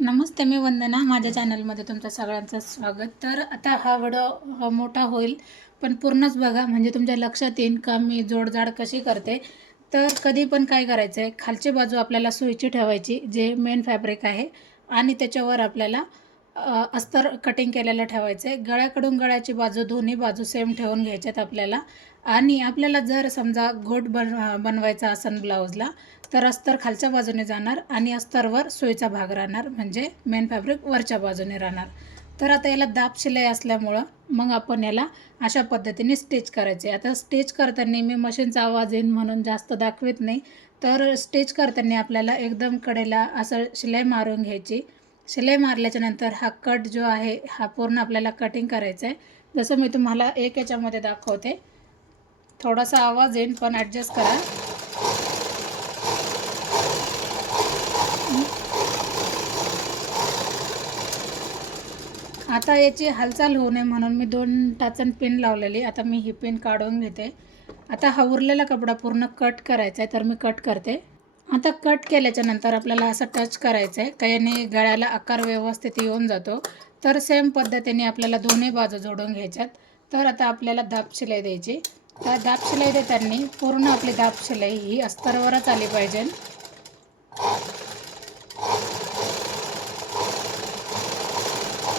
नमस्ते, मी वंदना. माझ्या चॅनलमध्ये तुमचं सगळ्यांचं स्वागत. तर आता हा व्हिडिओ मोठा होईल, पण पूर्णच बघा म्हणजे तुमच्या लक्षात येईल का मी जोडजाड कशी करते. तर कधी पण काय करायचं आहे, खालची बाजू आपल्याला सुईची ठेवायची, जे मेन फॅब्रिक आहे, आणि त्याच्यावर आपल्याला अस्तर कटिंग केलेलं ठेवायचं आहे. गळ्याकडून गळ्याची बाजू दोन्ही बाजू सेम ठेवून घ्यायच्यात आपल्याला. आणि आपल्याला जर समजा गोट बनवायचा असेल ब्लाऊजला, तर अस्तर खालच्या बाजूने जाणार आणि अस्तरवर सुईचा भाग राहणार, म्हणजे मेन फॅब्रिक वरच्या बाजूने राहणार. तर आता याला दाब शिलाई असल्यामुळं मग आपण याला अशा पद्धतीने स्टिच करायचे. आता स्टिच करताना मी मशीनचा आवाज येईल म्हणून जास्त दाखवित नाही. तर स्टिच करताना आपल्याला एकदम कडेला असं शिलाई मारून घ्यायची. शिलाई मारल्याच्या नंतर हा कट जो आहे हा पूर्ण आपल्याला कटिंग करायचा आहे. जसं मी तुम्हाला एक याच्यामध्ये दाखवते. थोडासा आवाज येईल पण ॲडजस्ट करा. आता याची हालचाल होऊ नये म्हणून मी 2 टाचन पिन लावलेली. आता मी ही पिन काढून घेते. आता हा उरलेला कपडा पूर्ण कट करायचा आहे, तर मी कट करते. आता कट केल्याच्या नंतर आपल्याला असं टच करायचं आहे का याने गळ्याला आकार व्यवस्थित येऊन जातो. तर सेम पद्धतीने आपल्याला दोन्ही बाजू जोडून घ्यायच्यात. तर आता आपल्याला दाब शिलाई द्यायची. तर दाब शिलाई देताना पूर्ण आपली दाब शिलाई ही अस्तरवरच आली पाहिजे.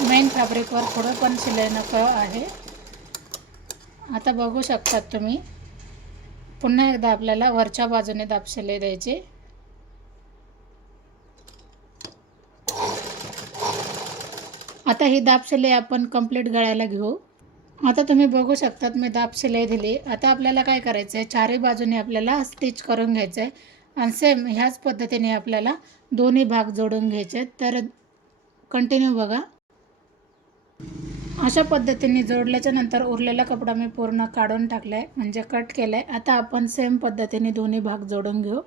मेन फॅब्रिकवर थोडं पण शिलाई नको आहे. आता बघू शकतात तुम्ही. पुन्हा एकदा आपल्याला वरच्या बाजूने दाब शिलाई द्यायची. आता ही दाब शिलाई आपण कंप्लीट गळ्याला घेऊ. आता तुम्ही बघू शकतात मी दाब शिलाई दिली. आता आपल्याला काय करायचं आहे, चारही बाजूने आपल्याला स्टिच करून घ्यायचं आहे आणि सेम ह्याच पद्धतीने आपल्याला दोन्ही भाग जोडून घ्यायचे आहेत. तर कंटिन्यू बघा. अशा पद्धतीने जोडल्याच्या नंतर उरलेला कपडा मी पूर्ण काढून टाकला आहे, म्हणजे कट केला आहे. आता आपण सेम पद्धतीने दोन्ही भाग जोडून घेऊ.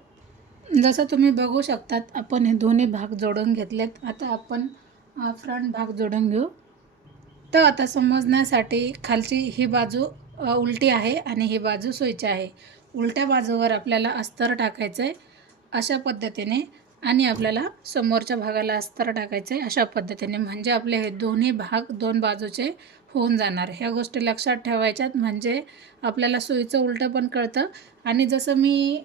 जसं तुम्ही बघू शकतात आपण हे दोन्ही भाग जोडून घेतलेत. आता आपण फ्रंट भाग जोडून घेऊ. तर आता समजण्यासाठी खालची ही बाजू उलटी आहे आणि ही बाजू सुईची आहे. उलट्या बाजूवर आपल्याला अस्तर टाकायचं आहे अशा पद्धतीने, आणि आपल्याला समोरच्या भागाला अस्तर टाकायचं आहे अशा पद्धतीने, म्हणजे आपले हे दोन्ही भाग दोन बाजूचे होऊन जाणार. ह्या गोष्टी लक्षात ठेवायच्यात, म्हणजे आपल्याला सुईचं उलटं पण कळतं. आणि जसं मी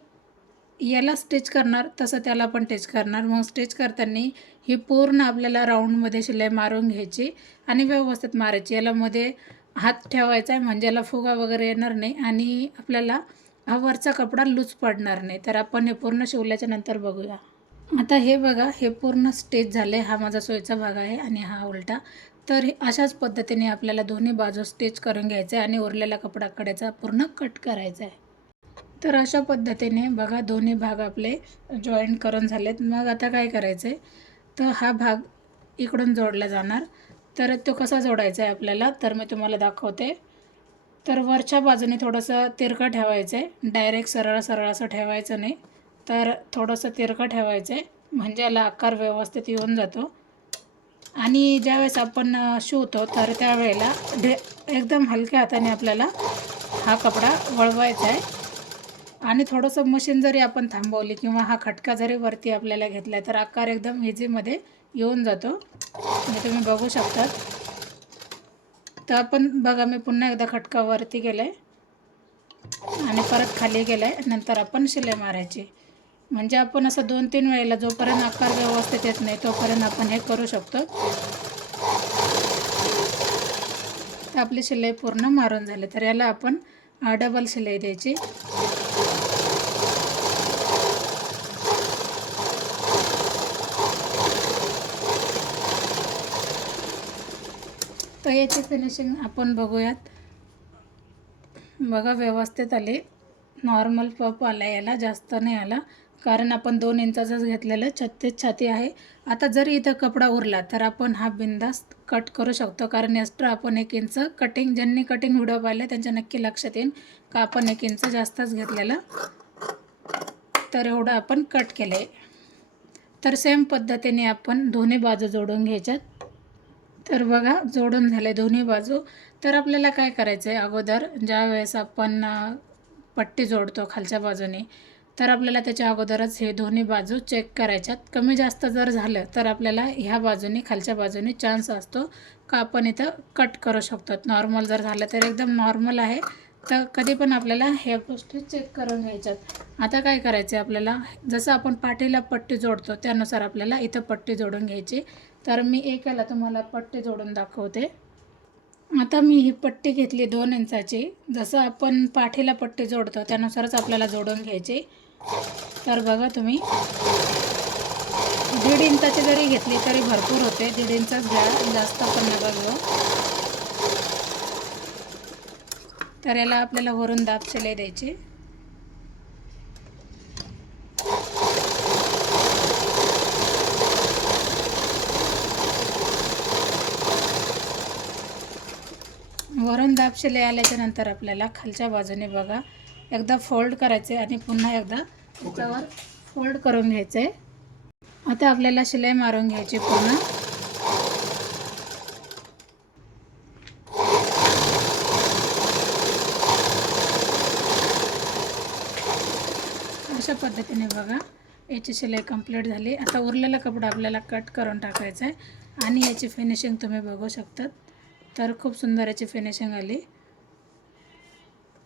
याला स्टिच करणार तसं त्याला पण स्टिच करणार. मग स्टिच करताना ही पूर्ण आपल्याला राऊंडमध्ये शिलाई मारून घ्यायची आणि व्यवस्थित मारायची. याला मध्ये हात ठेवायचा आहे, म्हणजे याला फुगा वगैरे येणार नाही आणि आपल्याला हा वरचा कपडा लूज पडणार नाही. तर आपण हे पूर्ण शिवल्याच्या नंतर बघूया. आता हे बघा, हे पूर्ण स्टिच झाले. हा माझा सोयीचा भाग आहे आणि हा उलटा. तर अशाच पद्धतीने आपल्याला दोन्ही बाजू स्टिच करून घ्यायचं आहे आणि उरलेल्या कपडाकडेचा पूर्ण कट करायचा आहे. तर अशा पद्धतीने बघा दोन्ही भाग आपले जॉईंट करून झालेत. मग आता काय करायचं आहे, तर हा भाग इकडून जोडला जाणार. तर तो कसा जोडायचा आहे आपल्याला, तर मी तुम्हाला दाखवते. तर वरच्या बाजूने थोडंसं तिरकं ठेवायचं आहे. डायरेक्ट सरळ सरळ असं ठेवायचं नाही, तर थोडंसं तिरकं ठेवायचं आहे, म्हणजे याला आकार व्यवस्थित येऊन जातो. आणि ज्यावेळेस आपण शिवतो तर त्यावेळेला एकदम हलक्या हाताने आपल्याला हा कपडा वळवायचा आहे. आणि थोडंसं मशीन जरी आपण थांबवली किंवा हा खटका जरी वरती आपल्याला घेतला, तर आकार एकदम इझीमध्ये येऊन जातो. म्हणजे तुम्ही बघू शकतात. तर आपण बघा, मी पुन्हा एकदा खटका वरती केला आहे आणि परत खाली गेला आहे. नंतर आपण शिलाई मारायची, म्हणजे आपण असं 2-3 वेळेला जोपर्यंत आकार व्यवस्थित येत नाही तोपर्यंत आपण हे करू शकतो. तर आपली शिलाई पूर्ण मारून झाली. तर याला आपण डबल शिलाई द्यायची. तर याची फिनिशिंग आपण बघूयात. बघा व्यवस्थित आले. नॉर्मल पप आला, याला जास्त नाही आला, कारण आपण 2 इंचाचंच घेतलेलं. 36 छाती आहे. आता जरी इथं कपडा उरला तर आपण हा बिंदास्त कट करू शकतो, कारण एक्स्ट्रा आपण 1 इंच कटिंग, ज्यांनी कटिंग व्हिडिओ पाहिले त्यांच्या नक्की लक्षात येईल का आपण 1 इंच जास्तच घेतलेलं. तर एवढं आपण कट केलं आहे. तर सेम पद्धतीने आपण दोन्ही बाजू जोडून घ्यायच्यात. तर बघा जोडून झाले दोन्ही बाजू. तर आपल्याला काय करायचं आहे, अगोदर ज्या वेळेस आपण पट्टी जोडतो खालच्या बाजूने, तर आपल्याला त्याच्या अगोदरच हे दोन्ही बाजू चेक करायच्यात. कमी जास्त जर झालं तर आपल्याला ह्या बाजूने खालच्या बाजूने चान्स असतो का आपण इथं कट करू शकतो. नॉर्मल जर झालं तर एकदम नॉर्मल आहे, तर कधी पण आपल्याला ह्या गोष्टी चेक करून घ्यायच्यात. आता काय करायचं आहे आपल्याला, जसं आपण पाठीला पट्टी जोडतो त्यानुसार आपल्याला इथं पट्टी जोडून घ्यायची. तर मी एकाला तुम्हाला पट्टी जोडून दाखवते. आता मी ही पट्टी घेतली 2 इंचाची. जसं आपण पाठीला पट्टी जोडतो त्यानुसारच आपल्याला जोडून घ्यायची. तर बघा तुम्ही 1.5 इंचाची जरी घेतली तरी भरपूर होते. 1.5 इंचच घ्या, जास्त पण नका घेऊ. तर याला आपल्याला वरून दाब शिलाई द्यायची. वरून दाब शिलाई आल्याच्या नंतर आपल्याला खालच्या बाजूने बघा एकदा फोल्ड करायचे आणि पुन्हा एकदा त्याच्यावर फोल्ड करून घ्यायचे. आता आपल्याला शिलाई मारून घ्यायची पूर्ण. अशा पद्धतीने बघा याची शिलाई कंप्लीट झाली. आता उरलेला कपडा आपल्याला कट करून टाकायचा आहे आणि याची फिनिशिंग तुम्ही बघू शकता. तर खूप सुंदर याची फिनिशिंग आली.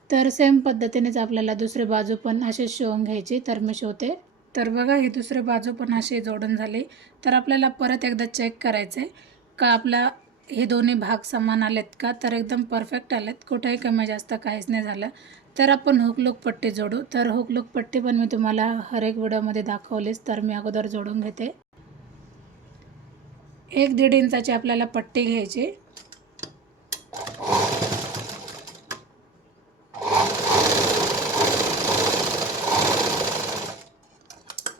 तर सेम पद्धतीनेच आपल्याला दुसरी बाजू पण अशी शिवून घ्यायची. तर मी शिवते. तर बघा ही दुसरी बाजू पण अशी जोडून झाली. तर आपल्याला परत एकदा चेक करायचं आहे का आपला हे दोन्ही भाग समान आलेत का. तर एकदम परफेक्ट आलेत, कुठेही कमी जास्त काहीच नाही झालं. तर आपण हुकलूक पट्टी जोडू. तर हुकलूक पट्टी पण मी तुम्हाला हर एक व्हिडिओमध्ये दाखवलीच. तर मी अगोदर जोडून घेते. 1-1.5 इंचाची आपल्याला पट्टी घ्यायची.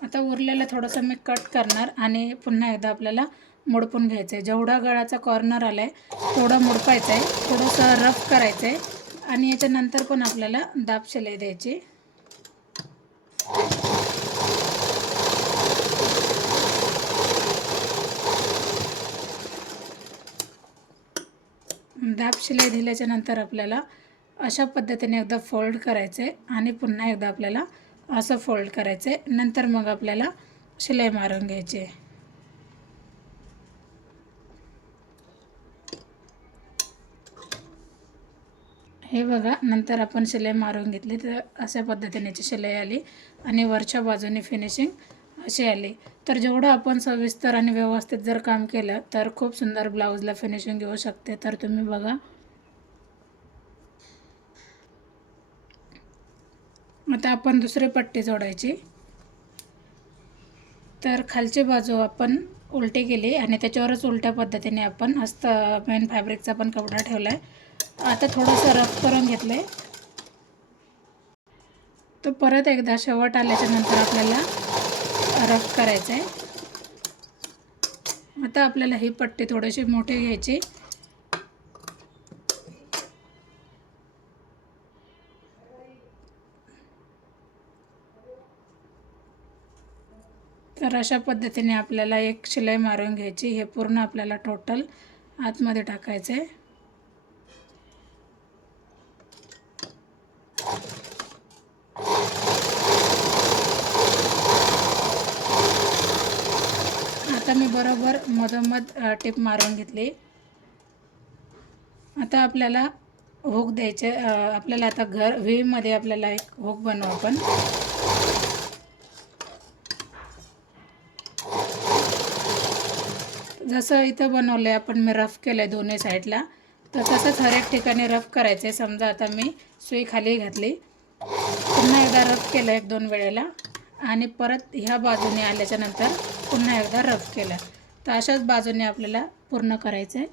आता उरलेलं थोडंसं मी कट करणार आणि पुन्हा एकदा आपल्याला मोडपून घ्यायचं आहे. जेवढा गळाचा कॉर्नर आला आहे थोडं मोडपायचं आहे, थोडंसं रफ करायचं आहे आणि याच्यानंतर पण आपल्याला दाब शिलाई द्यायची. दाब शिलाई दिल्याच्या नंतर आपल्याला अशा पद्धतीने एकदा फोल्ड करायचं आहे आणि पुन्हा एकदा आपल्याला असं फोल्ड करायचं आहे. नंतर मग आपल्याला शिलाई मारून घ्यायची आहे. हे बघा नंतर आपण शिलाई मारून घेतली तर अशा पद्धतीनेची शिलाई आली आणि वरच्या बाजूने फिनिशिंग अशी आली. तर जेवढं आपण सविस्तर आणि व्यवस्थित जर काम केलं तर खूप सुंदर ब्लाऊजला फिनिशिंग येऊ शकते. तर तुम्ही बघा. आता आपण दुसरी पट्टी जोडायची. तर खालची बाजू आपण उलटी केली आणि त्याच्यावरच उलट्या पद्धतीने आपण मेन फॅब्रिकचा पण कपडा ठेवला आहे. आता थोडंसं रफ करून घेतलं आहे. तर परत एकदा शेवट आल्याच्या नंतर आपल्याला रफ करायचं आहे. आता आपल्याला ही पट्टी थोडीशी मोठी घ्यायची. तर अशा पद्धतीने आपल्याला एक शिलाई मारून घ्यायची. हे पूर्ण आपल्याला टोटल आतमध्ये टाकायचं आहे. आता मी बरोबर मधोमध टिप मारून घेतली. आता आपल्याला हुक द्यायचे. आपल्याला आता व्हीमध्ये आपल्याला एक हुक बनवू आपण. जसं इथं बनवलं आहे आपण, मी रफ केलं आहे दोन्ही साईडला, तर तसंच हर एक ठिकाणी रफ करायचं आहे. समजा आता मी सुई खाली घातली, पुन्हा एकदा रफ केलं 1-2 वेळेला आणि परत ह्या बाजूने आल्याच्या नंतर पुन्हा एकदा रफ केलं. तर अशाच बाजूने आपल्याला पूर्ण करायचं आहे.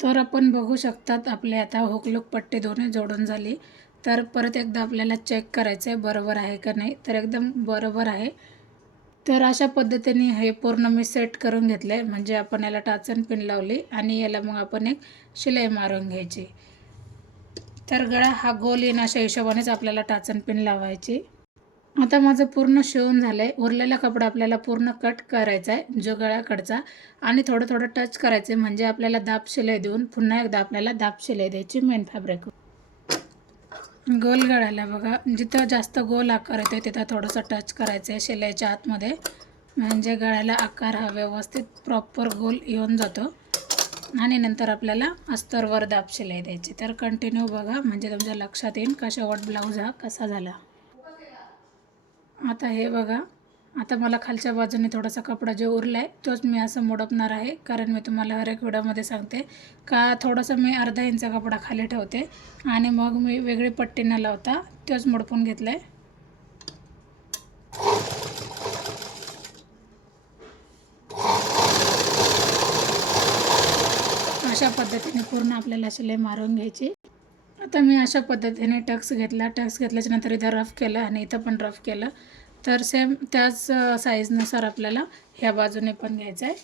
तर आपण बघू शकतात आपले आता हुकलूक पट्टी दोन्ही जोडून झाली. तर परत एकदा आपल्याला चेक करायचं आहे बरोबर आहे का नाही. तर एकदम बरोबर आहे. तर अशा पद्धतीने हे पूर्ण मी सेट करून घेतलं आहे. म्हणजे आपण याला टाचन पिन लावली आणि याला मग आपण एक शिलाई मारून घ्यायची. तर गळा हा गोल येईन अशा हिशोबानेच आपल्याला टाचन पिन लावायची. आता माझं पूर्ण शिवून झालं आहे. उरलेला कपडा आपल्याला पूर्ण कट करायचा आहे जो गळ्याकडचा आणि थोडं थोडं टच करायचं आहे. म्हणजे आपल्याला दाब शिलाई देऊन पुन्हा एकदा आपल्याला दाब शिलाई द्यायची मेन फॅब्रिक. गोल गळायला बघा, जिथं जास्त गोल आकार येतो तिथं थोडंसं टच करायचं आहे शिलाईच्या आतमध्ये, म्हणजे गळ्याला आकार हा व्यवस्थित प्रॉपर गोल येऊन जातो. आणि नंतर आपल्याला अस्तरवर दाब शिलाई द्यायची. तर कंटिन्यू बघा, म्हणजे तुमच्या लक्षात येईल का शेवट ब्लाऊज हा कसा झाला. आता हे बघा, आता मला खालच्या बाजूने थोडासा कपडा जो उरला आहे तोच मी असं मोडपणार आहे, कारण मी तुम्हाला हर एक व्हिडिओमध्ये सांगते का थोडंसं मी अर्धा इंच कपडा खाली ठेवते आणि मग मी वेगळी पट्टी न लावता तोच मोडपून घेतला आहे. अशा पद्धतीने पूर्ण आपल्याला शिलाई मारून घ्यायची. आता मी अशा पद्धतीने टक्स घेतल्याच्या नंतर इथं रफ केलं आणि इथं पण रफ केलं. तर सेम त्याच साईजनुसार आपल्याला ह्या बाजूने पण घ्यायचं आहे.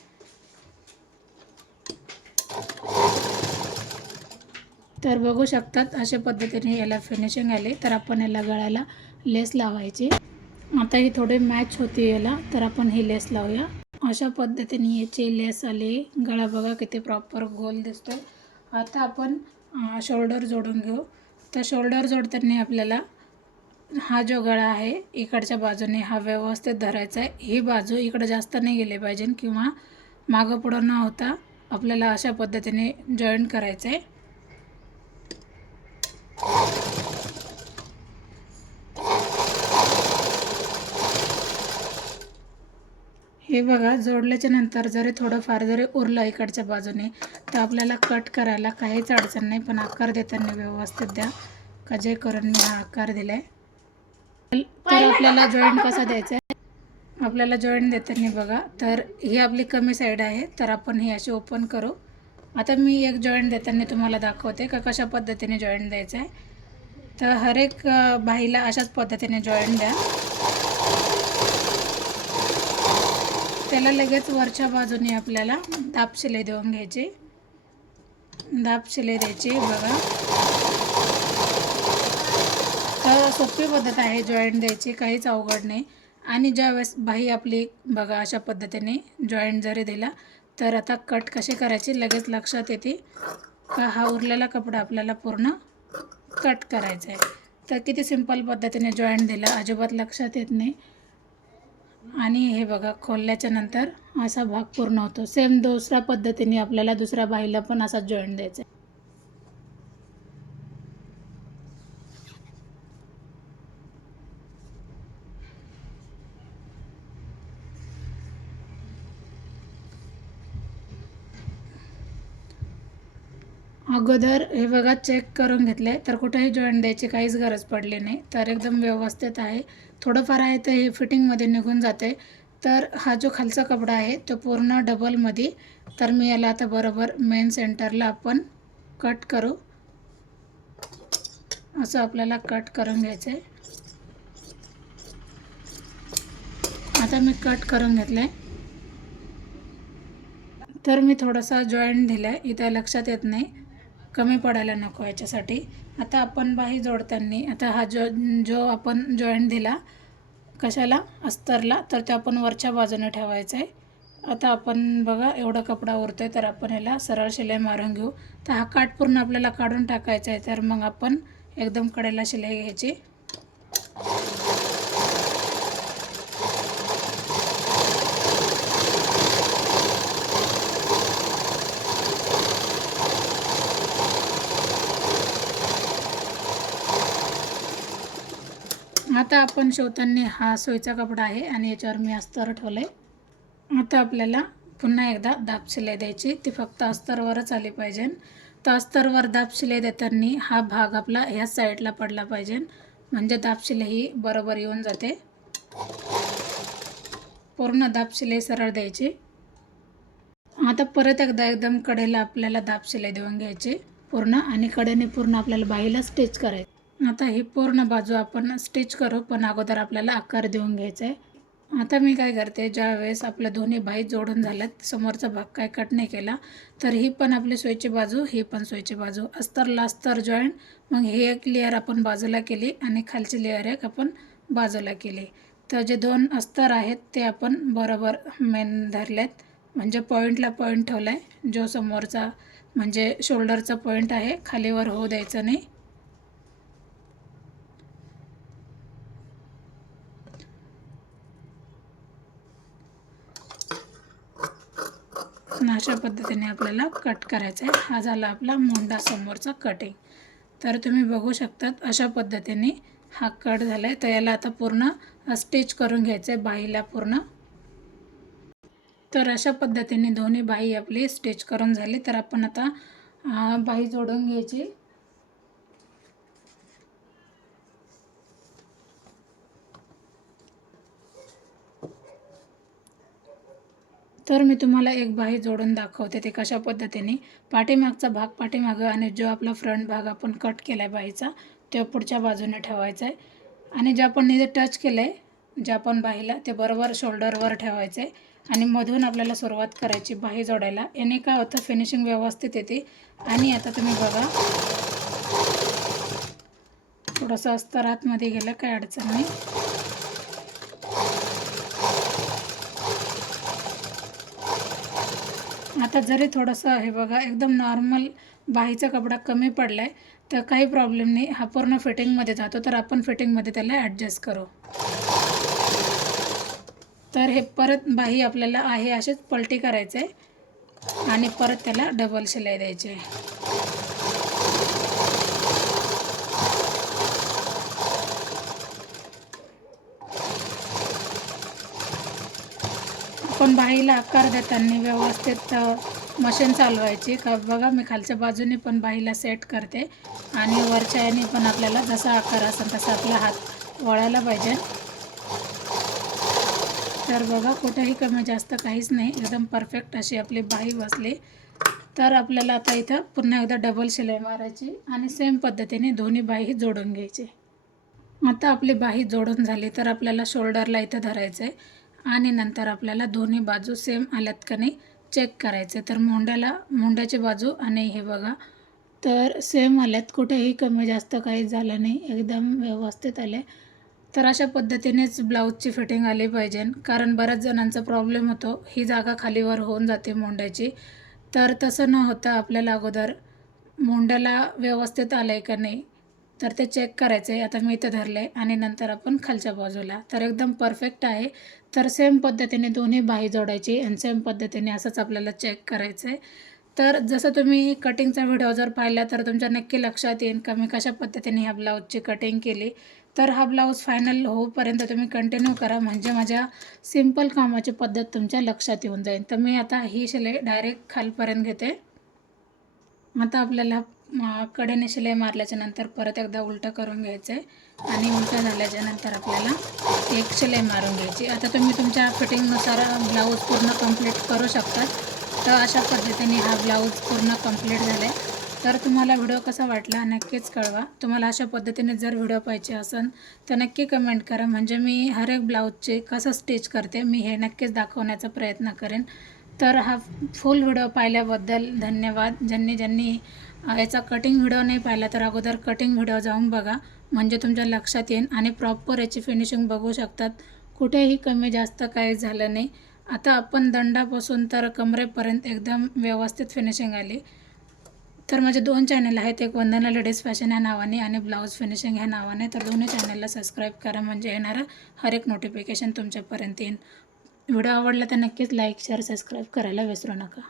तर बघू शकतात अशा पद्धतीने याला फिनिशिंग आली. तर आपण याला गळ्याला लेस लावायची. आता ही थोडी मॅच होती याला, तर आपण ही लेस लावूया. अशा पद्धतीने याची लेस आली. गळा बघा किती प्रॉपर गोल दिसतो. आता आपण शोल्डर जोडून घेऊ. तर शोल्डर जोडताना आपल्याला हा जो गळा आहे इकडच्या बाजूने हा व्यवस्थित धरायचा आहे. ही बाजू इकडे जास्त नाही गेली पाहिजे किंवा मागं पुढं न होता आपल्याला अशा पद्धतीने जॉईंट करायचं आहे. हे बघा, जोडल्याच्या नंतर जरी थोडंफार जरी उरलं इकडच्या बाजूने तर आपल्याला कट करायला काहीच अडचण नाही, पण आकार देताना व्यवस्थित द्या का जे करून मी हा आकार दिला आहे. तर आपल्याला जॉईंट कसा द्यायचा आहे, आपल्याला जॉईंट देताना बघा, तर ही आपली कमी साईड आहे तर आपण ही अशी ओपन करू. आता मी एक जॉईंट देताना तुम्हाला दाखवते का कशा पद्धतीने जॉईंट द्यायचा आहे. तर हर एक बाहीला अशाच पद्धतीने जॉईंट द्या. त्याला लगेच वरच्या बाजूने आपल्याला दाब शिलाई देऊन घ्यायची. दाब शिलाई द्यायची बघा. तर सोपी पद्धत आहे जॉईंट द्यायची, काहीच अवघड नाही. आणि ज्यावेळेस बाही आपली बघा अशा पद्धतीने जॉईंट जरी दिला तर आता कट कशी करायची लगेच लक्षात येते का हा उरलेला कपडा आपल्याला पूर्ण कट करायचा आहे. तर किती सिंपल पद्धतीने जॉईंट दिला, अजिबात लक्षात येत नाही. आणि हे बघा, खोलल्याच्या नंतर असा भाग पूर्ण होतो. सेम दुसऱ्या पद्धतीने आपल्याला दुसऱ्या बाहीला पण असा जॉईंट द्यायचा आहे. अगोदर हे बघा चेक करून घेतले तर कुठेही जॉईंट द्यायची काहीच गरज पडली नाही. तर एकदम व्यवस्थित आहे. थोडंफार आहे तर हे फिटिंगमध्ये निघून जाते. तर हा जो खालचा कपडा आहे तो पूर्ण डबलमध्ये, तर मी याला आता बरोबर मेन सेंटरला आपण कट करू. असं आपल्याला कट करून घ्यायचं आहे. आता मी कट करून घेतलं आहे. तर मी थोडासा जॉईंट दिला आहे, इथं लक्षात येत नाही, कमी पडायला नको याच्यासाठी. आता आपण बाही जोडताना आता हा जो आपण जॉईंट दिला कशाला, अस्तरला, तर ते आपण वरच्या बाजूने ठेवायचं आहे. आता आपण बघा एवढा कपडा उरतो आहे तर आपण याला सरळ शिलाई मारून घेऊ. तर हा काठ पूर्ण आपल्याला काढून टाकायचा आहे. तर मग आपण एकदम कडेला शिलाई घ्यायची. आता आपण शिवताना हा सोयीचा कपडा आहे आणि याच्यावर मी अस्तर ठेवलं आहे. आता आपल्याला पुन्हा एकदा दाब शिलाई द्यायची. ती फक्त अस्तरवरच आली पाहिजे. तर अस्तरवर दाब शिलाई देताना हा भाग आपला ह्याच साईडला पडला पाहिजे, म्हणजे दाब शिलाई ही बरोबर येऊन जाते. पूर्ण दाब शिलाई सरळ द्यायची. आता परत एकदा एकदम कडेला आपल्याला दाब शिलाई देऊन घ्यायची पूर्ण, आणि कडेने पूर्ण आपल्याला बाहीला स्टिच करायचं. आता ही पूर्ण बाजू आपण स्टिच करू, पण अगोदर आपल्याला आकार देऊन घ्यायचा आहे. आता मी काय करते, ज्या वेळेस आपल्या दोन्ही बाही जोडून झाल्यात, समोरचा भाग काय कट नाही केला, तर ही पण आपली सोयीची बाजू, ही पण सोयीची बाजू, अस्तरला अस्तर जॉईंट, मग ही एक लेअर आपण बाजूला केली आणि खालची लेअर एक आपण बाजूला केली. तर जे दोन अस्तर आहेत ते आपण बरोबर मेन धरलेत, म्हणजे पॉईंटला पॉईंट ठेवला आहे. जो समोरचा म्हणजे शोल्डरचा पॉईंट आहे खालीवर होऊ द्यायचं नाही. अशा पद्धतीने आपल्याला कट करायचं आहे. हा झाला आपला मोंडा समोरचा कटिंग. तर तुम्ही बघू शकतात अशा पद्धतीने हा कट झाला आहे. तर याला आता पूर्ण स्टिच करून घ्यायचं आहे बाहीला पूर्ण. तर अशा पद्धतीने दोन्ही बाही आपली स्टिच करून झाली. तर आपण आता बाही जोडून घ्यायची. तर मी तुम्हाला एक बाही जोडून दाखवते ते कशा पद्धतीने. पाठीमागचा भाग पाठीमागं आणि जो आपला फ्रंट भाग आपण कट केला आहे बाहीचा तो पुढच्या बाजूने ठेवायचा आहे. आणि जे आपण इथे टच केलं आहे जे आपण बाहीला ते बरोबर शोल्डरवर ठेवायचं आहे. आणि मधून आपल्याला सुरुवात करायची बाही जोडायला. याने काय होतं फिनिशिंग व्यवस्थित येते. आणि आता तुम्ही बघा थोडंसं अस्तर आतमध्ये गेलं काय अडचण नाही. आता जरी थोडंसं हे बघा एकदम नॉर्मल बाहीचा कपडा कमी पडला आहे तर काही प्रॉब्लेम नाही. हा पूर्ण फिटिंगमध्ये जातो तर आपण फिटिंगमध्ये त्याला ॲडजस्ट करू. तर हे परत बाही आपल्याला आहे असेच पलटी करायचं आहे आणि परत त्याला डबल शिलाई द्यायची आहे. आपण बाहीला आकार देताना व्यवस्थित मशीन चालवायची. का बघा मी खालच्या बाजूने पण बाहीला सेट करते आणि वरच्या याने पण आपल्याला जसा आकार असेल तसा आपला हात वळायला पाहिजे. तर बघा कुठेही कमी जास्त काहीच नाही, एकदम परफेक्ट अशी आपली बाही बसली. तर आपल्याला आता इथं पुन्हा एकदा डबल शिलाई मारायची आणि सेम पद्धतीने दोन्ही बाही जोडून घ्यायची. आता आपली बाही जोडून झाली तर आपल्याला शोल्डरला इथं धरायचं आहे आणि नंतर आपल्याला दोन्ही बाजू सेम आल्यात का नाही चेक करायचं. तर मुंड्याची बाजू आणि हे बघा तर सेम आल्यात, कुठेही कमी जास्त काहीच झालं नाही, एकदम व्यवस्थित आले. तर अशा पद्धतीनेच ब्लाऊजची फिटिंग आली पाहिजे. कारण बऱ्याच जणांचा प्रॉब्लेम होतो ही जागा खालीवर होऊन जाते मुंड्याची. तर तसं न होता आपल्याला अगोदर मुंड्याला व्यवस्थित आलं आहे का नाही तर ते चेक करायचं आहे. आता मी इथं धरलं आहे आणि नंतर आपण खालच्या बाजूला तर एकदम परफेक्ट आहे. तर सेम पद्धतीने दोन्ही बाही जोडायची आणि सेम पद्धतीने असंच आपल्याला चेक करायचं आहे. तर जसं तुम्ही कटिंगचा व्हिडिओ जर पाहिला तर तुमच्या नक्की लक्षात येईल का मी कशा पद्धतीने ह्या ब्लाऊजची कटिंग केली. तर हा ब्लाऊज फायनल होईपर्यंत तुम्ही कंटिन्यू करा म्हणजे माझ्या सिंपल कामाची पद्धत तुमच्या लक्षात येऊन जाईल. तर मी आता ही शिलाई डायरेक्ट खालपर्यंत घेते. आता आपल्याला कडेने शिलाई मारल्याच्या नंतर परत एकदा उलटं करून घ्यायचं आहे आणि उलटं झाल्याच्या नंतर आपल्याला एक शिलाई मारून घ्यायची. आता तुम्ही तुमच्या फिटिंगनुसार ब्लाऊज पूर्ण कंप्लीट करू शकतात. तर अशा पद्धतीने हा ब्लाऊज पूर्ण कंप्लीट झाला आहे. तर तुम्हाला व्हिडिओ कसा वाटला नक्कीच कळवा. तुम्हाला अशा पद्धतीने जर व्हिडिओ पाहिजे असेल तर नक्की कमेंट करा म्हणजे मी हर एक ब्लाऊजचे कसं स्टिच करते मी हे नक्कीच दाखवण्याचा प्रयत्न करेन. तर हा फुल व्हिडिओ पाहिल्याबद्दल धन्यवाद. ज्यांनी याचा कटिंग व्हिडिओ नाही पाहिला तर अगोदर कटिंग व्हिडिओ जाऊन बघा म्हणजे तुमच्या लक्षात येईल आणि प्रॉपर याची फिनिशिंग बघू शकतात. कुठेही कमी जास्त काही झालं नाही. आता आपण दंडापासून तर कमरेपर्यंत एकदम व्यवस्थित फिनिशिंग आली. तर माझे 2 चॅनल आहेत, एक वंदना लेडीज फॅशन ह्या नावाने आणि ब्लाऊज फिनिशिंग ह्या नावाने. तर दोन्ही चॅनलला सबस्क्राईब करा म्हणजे येणारं हर एक नोटिफिकेशन तुमच्यापर्यंत येईल. व्हिडिओ आवडला तर नक्कीच लाईक शेअर सबस्क्राईब करायला विसरू नका.